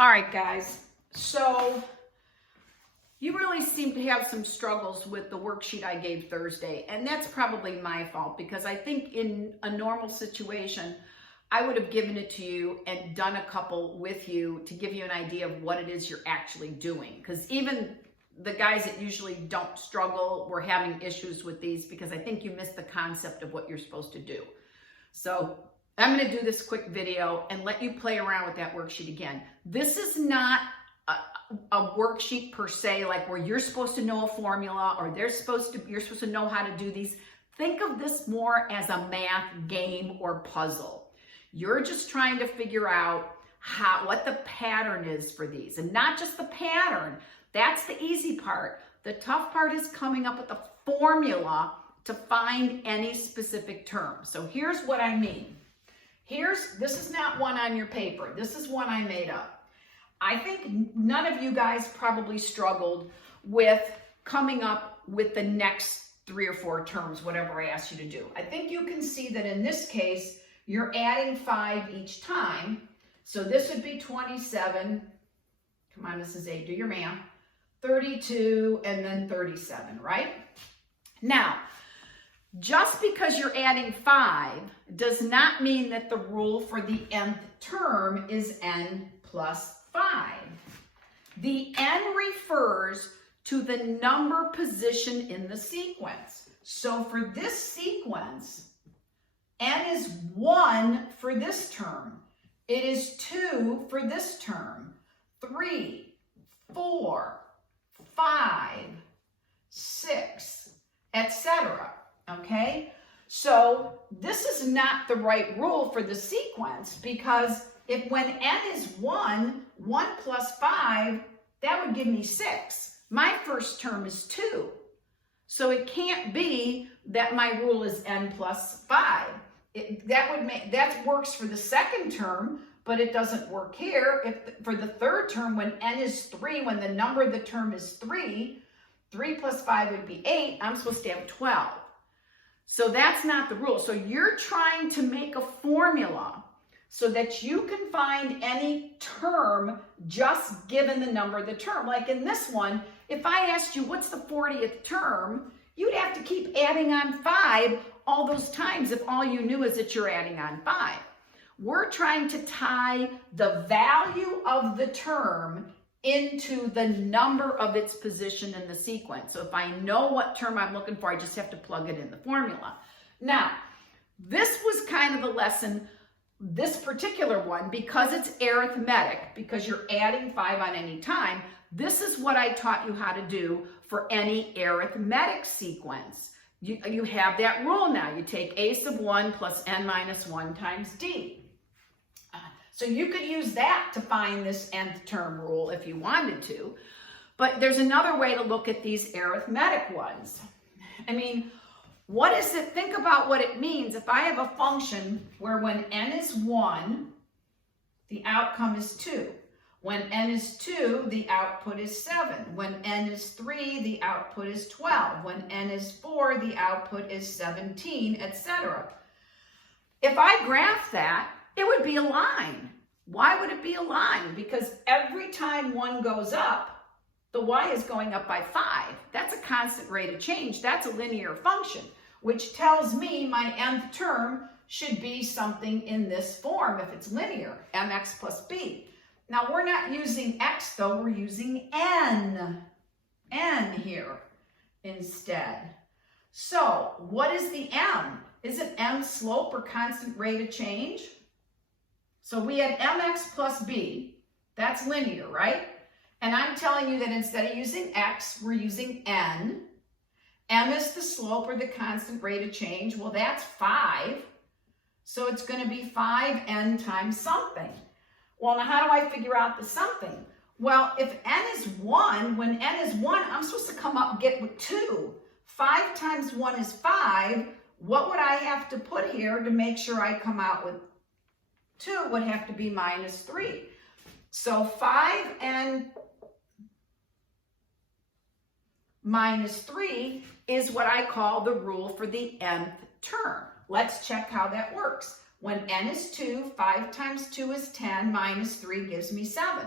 All right, guys, so you really seem to have some struggles with the worksheet I gave Thursday, and that's probably my fault because I think in a normal situation, I would have given it to you and done a couple with you to give you an idea of what it is you're actually doing. Because even the guys that usually don't struggle were having issues with these because I think you missed the concept of what you're supposed to do. So I'm going to do this quick video and let you play around with that worksheet again. This is not a worksheet per se, like where you're supposed to know a formula or you're supposed to know how to do these. Think of this more as a math game or puzzle. You're just trying to figure out what the pattern is for these, and not just the pattern. That's the easy part. The tough part is coming up with a formula to find any specific term. So here's what I mean. This is not one on your paper. This is one I made up. I think none of you guys probably struggled with coming up with the next 3 or 4 terms, whatever I asked you to do. I think you can see that in this case, you're adding 5 each time. So this would be 27. Come on, Mrs. A, do your math. 32 and then 37, right? Now, just because you're adding 5 does not mean that the rule for the nth term is n plus 5. The n refers to the number position in the sequence. So for this sequence, n is 1 for this term. It is 2 for this term. 3, 4, 5, 6, etc. Okay? So this is not the right rule for the sequence, because when n is 1, 1 plus 5, that would give me 6. My first term is 2. So it can't be that my rule is n plus 5. That works for the second term, but it doesn't work here. For the third term, when n is 3, when the number of the term is 3, 3 plus 5 would be 8. I'm supposed to have 12. So that's not the rule. So you're trying to make a formula so that you can find any term just given the number of the term. Like in this one, if I asked you what's the 40th term, you'd have to keep adding on 5 all those times if all you knew is that you're adding on 5. We're trying to tie the value of the term into the number of its position in the sequence. So if I know what term I'm looking for, I just have to plug it in the formula. Now, this was kind of a lesson, this particular one, because it's arithmetic, because you're adding 5 on any time. This is what I taught you how to do for any arithmetic sequence. You have that rule now. You take a sub 1 plus n minus 1 times d. So you could use that to find this nth term rule if you wanted to. But there's another way to look at these arithmetic ones. I mean, what is it? Think about what it means. If I have a function where when n is 1, the outcome is 2. When n is 2, the output is 7. When n is 3, the output is 12. When n is 4, the output is 17, etc. If I graph that, it would be a line. Why would it be a line? Because every time 1 goes up, the y is going up by 5. That's a constant rate of change. That's a linear function, which tells me my nth term should be something in this form if it's linear, mx plus b. Now, we're not using x, though. We're using n here instead. So what is the m? Is it m slope or constant rate of change? So we had mx plus b. That's linear, right? And I'm telling you that instead of using x, we're using n. M is the slope or the constant rate of change. Well, that's 5. So it's going to be 5n times something. Well, now how do I figure out the something? Well, if n is 1, when n is 1, I'm supposed to come up and get with 2. 5 times 1 is 5. What would I have to put here to make sure I come out with 2 would have to be minus 3. So 5n minus 3 is what I call the rule for the nth term. Let's check how that works. When n is 2, 5 times 2 is 10, minus 3 gives me 7.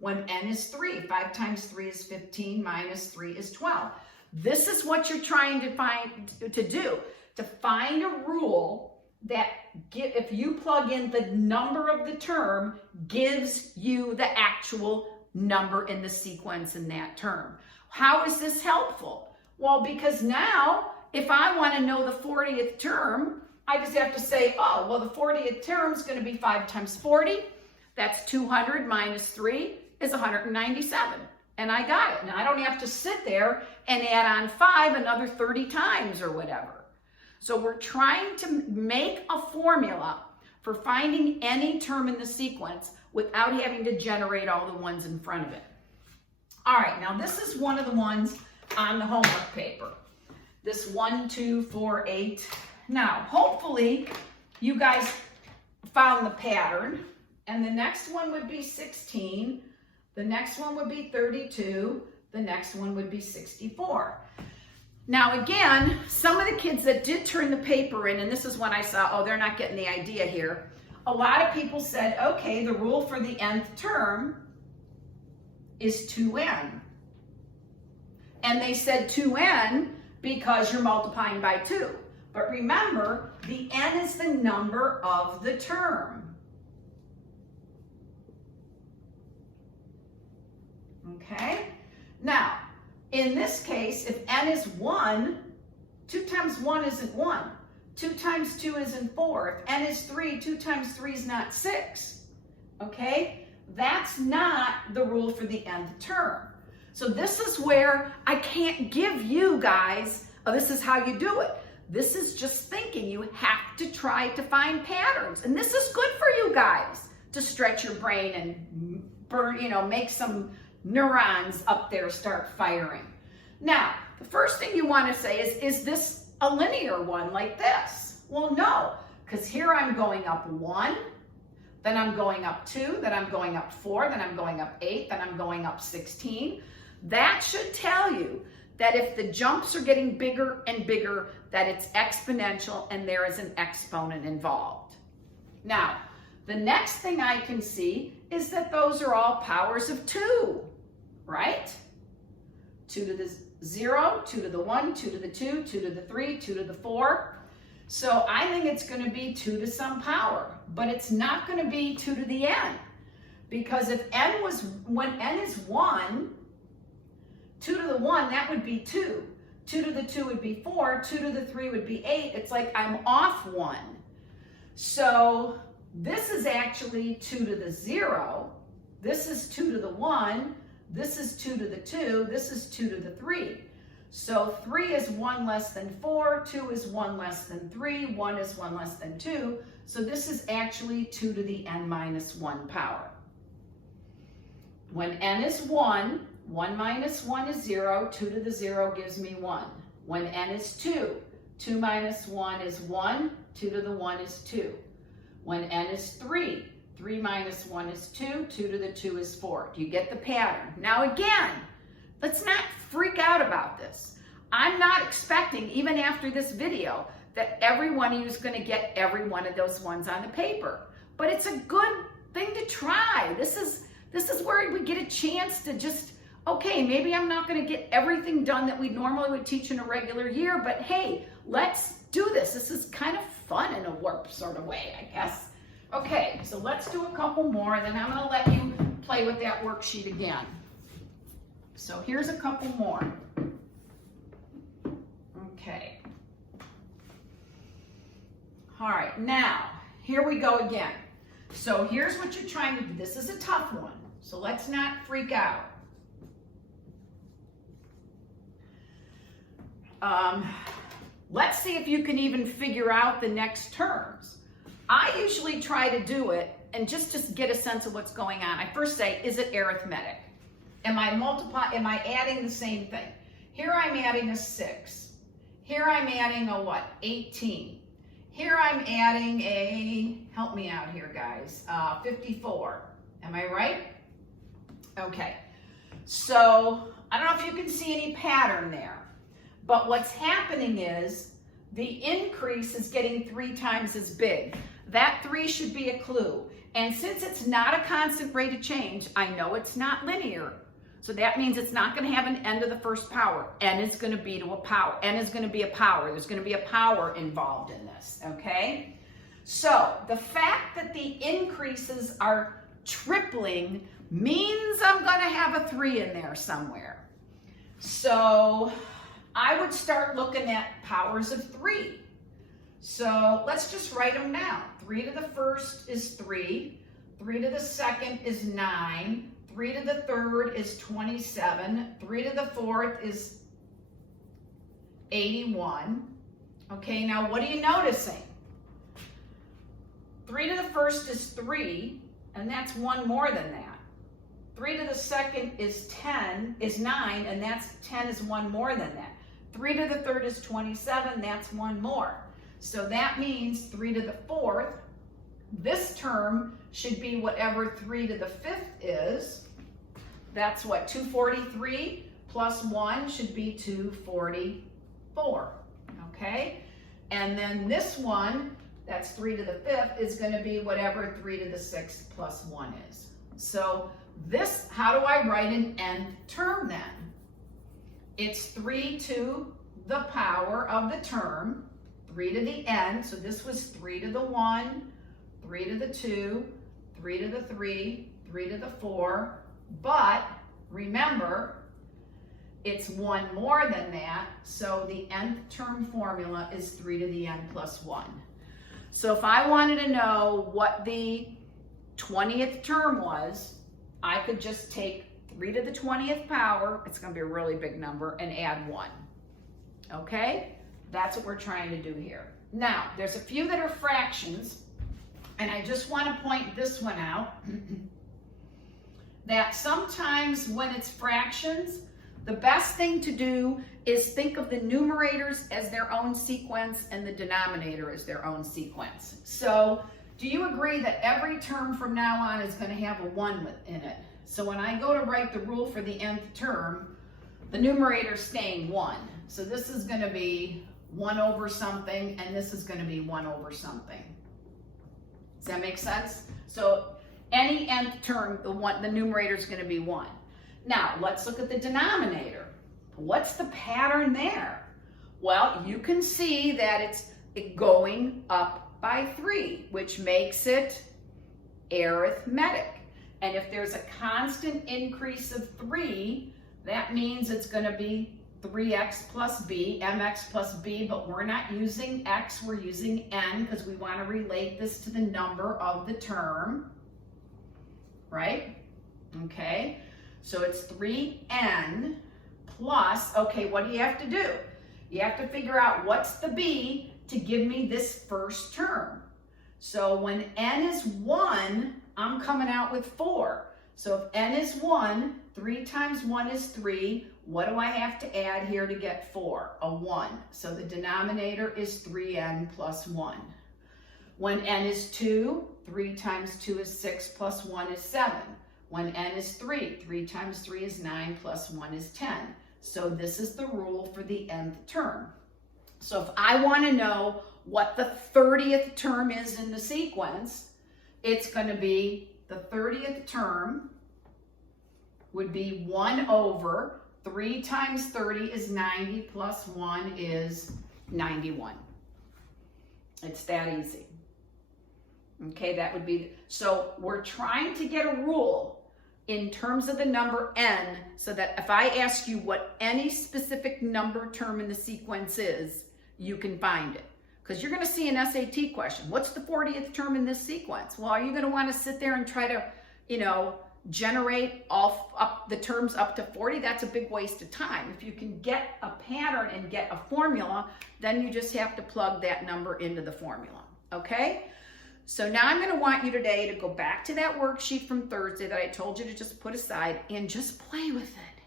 when n is 3. 5 times 3 is 15, minus 3 is 12. This is what you're trying to do, to find a rule that if you plug in the number of the term, gives you the actual number in the sequence in that term. How is this helpful? Well, because now, if I want to know the 40th term, I just have to say, oh, well, the 40th term is going to be 5 times 40. That's 200 minus 3 is 197. And I got it. Now, I don't have to sit there and add on 5 another 30 times or whatever. So we're trying to make a formula for finding any term in the sequence without having to generate all the ones in front of it. All right, now this is one of the ones on the homework paper. This 1, 2, 4, 8. Now, hopefully you guys found the pattern. And the next one would be 16. The next one would be 32. The next one would be 64. Now again, some of the kids that did turn the paper in, and this is when I saw, oh, they're not getting the idea here. A lot of people said, okay, the rule for the nth term is 2n. And they said 2n because you're multiplying by 2. But remember, the n is the number of the term. Okay? Now, in this case, if n is 1, 2 times 1 isn't 1. 2 times 2 isn't 4. If n is 3, 2 times 3 is not 6. Okay? That's not the rule for the nth term. So this is where I can't give you guys, oh, this is how you do it. This is just thinking. You have to try to find patterns. And this is good for you guys to stretch your brain and burn, make some neurons up there start firing. Now, the first thing you want to say is this a linear one like this? Well, no, because here I'm going up 1, then I'm going up 2, then I'm going up 4, then I'm going up 8, then I'm going up 16. That should tell you that if the jumps are getting bigger and bigger, that it's exponential and there is an exponent involved. Now, the next thing I can see is that those are all powers of 2, right? 2 to the 0, 2 to the 1, 2 to the 2, 2 to the 3, 2 to the 4. So I think it's going to be 2 to some power, but it's not going to be 2 to the n. Because if when n is 1, 2 to the 1, that would be 2. 2 to the 2 would be 4. 2 to the 3 would be 8. It's like I'm off 1. So this is actually 2 to the 0. This is 2 to the 1. This is 2 to the 2. This is 2 to the 3. So 3 is 1 less than 4. 2 is 1 less than 3. 1 is 1 less than 2. So this is actually 2 to the n minus 1 power. When n is 1, 1 minus 1 is 0. 2 to the 0 gives me 1. When n is 2, 2 minus 1 is 1. 2 to the 1 is 2. When n is 3, 3 minus 1 is 2. 2 to the 2 is 4. Do you get the pattern? Now again, let's not freak out about this. I'm not expecting, even after this video, that every one of you is going to get every one of those ones on the paper. But it's a good thing to try. This is where we get a chance to just, okay, maybe I'm not going to get everything done that we normally would teach in a regular year, but hey, let's do this. This is kind of fun in a warped sort of way, I guess. Okay, so let's do a couple more, and then I'm going to let you play with that worksheet again. So here's a couple more. Okay. All right, now, here we go again. So here's what you're trying to do. This is a tough one, so let's not freak out. Let's see if you can even figure out the next terms. I usually try to do it and just get a sense of what's going on. I first say, is it arithmetic? Am I adding the same thing? Here I'm adding a 6. Here I'm adding a what? 18. Here I'm adding a, help me out here guys, 54. Am I right? Okay. So I don't know if you can see any pattern there. But what's happening is the increase is getting 3 times as big. That 3 should be a clue. And since it's not a constant rate of change, I know it's not linear. So that means it's not going to have an n to the first power. N is going to be to a power. N is going to be a power. There's going to be a power involved in this, okay? So the fact that the increases are tripling means I'm going to have a 3 in there somewhere. So I would start looking at powers of 3. So let's just write them down. 3 to the first is 3. 3 to the second is 9. 3 to the third is 27. 3 to the fourth is 81. Okay, now what are you noticing? 3 to the first is 3, and that's 1 more than that. 3 to the second is 9, and that's 10 is 1 more than that. 3 to the third is 27, that's 1 more. So that means 3 to the fourth, this term should be whatever 3 to the fifth is. That's what, 243 plus 1 should be 244, okay? And then this one, that's 3 to the fifth, is going to be whatever 3 to the sixth plus 1 is. So this, how do I write an nth term then? It's 3 to the power of the term, 3 to the n, so this was 3 to the 1, 3 to the 2, 3 to the 3, 3 to the 4, but remember, it's 1 more than that, so the nth term formula is 3 to the n plus 1. So if I wanted to know what the 20th term was, I could just take 3 to the 20th power, it's going to be a really big number, and add 1. Okay? That's what we're trying to do here. Now, there's a few that are fractions, and I just want to point this one out, that sometimes when it's fractions, the best thing to do is think of the numerators as their own sequence and the denominator as their own sequence. So, do you agree that every term from now on is going to have a 1 in it? So when I go to write the rule for the nth term, the numerator is staying 1. So this is going to be 1 over something, and this is going to be 1 over something. Does that make sense? So any nth term, the numerator is going to be 1. Now, let's look at the denominator. What's the pattern there? Well, you can see that it's going up by 3, which makes it arithmetic. And if there's a constant increase of 3, that means it's going to be 3x plus b, mx plus b, but we're not using x, we're using n because we want to relate this to the number of the term, right? Okay, so it's 3n plus, okay, what do you have to do? You have to figure out what's the b to give me this first term. So when n is 1, I'm coming out with 4. So if n is 1, 3 times 1 is 3. What do I have to add here to get 4? A 1. So the denominator is 3n plus 1. When n is 2, 3 times 2 is 6 plus 1 is 7. When n is 3, 3 times 3 is 9 plus 1 is 10. So this is the rule for the nth term. So if I want to know what the 30th term is in the sequence, it's going to be the 30th term would be 1 over 3 times 30 is 90 plus 1 is 91. It's that easy. Okay, that would be, so we're trying to get a rule in terms of the number n so that if I ask you what any specific number term in the sequence is, you can find it. Because you're going to see an SAT question. What's the 40th term in this sequence? Well, are you going to want to sit there and try to, generate up the terms up to 40? That's a big waste of time. If you can get a pattern and get a formula, then you just have to plug that number into the formula. Okay? So now I'm going to want you today to go back to that worksheet from Thursday that I told you to just put aside and just play with it.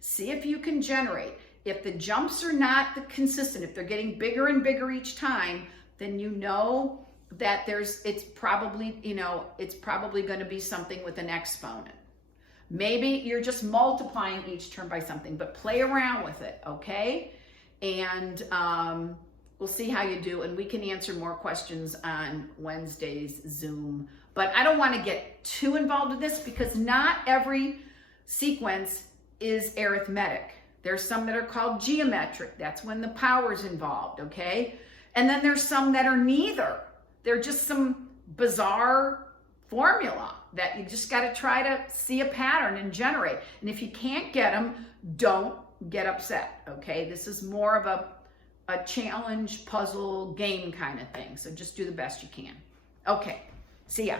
See if you can generate. If the jumps are not consistent, if they're getting bigger and bigger each time, then you know that it's probably going to be something with an exponent. Maybe you're just multiplying each term by something, but play around with it, okay? And we'll see how you do, and we can answer more questions on Wednesday's Zoom. But I don't want to get too involved with this because not every sequence is arithmetic. There's some that are called geometric. That's when the power's involved, okay? And then there's some that are neither. They're just some bizarre formula that you just got to try to see a pattern and generate. And if you can't get them, don't get upset, okay? This is more of a challenge, puzzle, game kind of thing. So just do the best you can. Okay, see ya.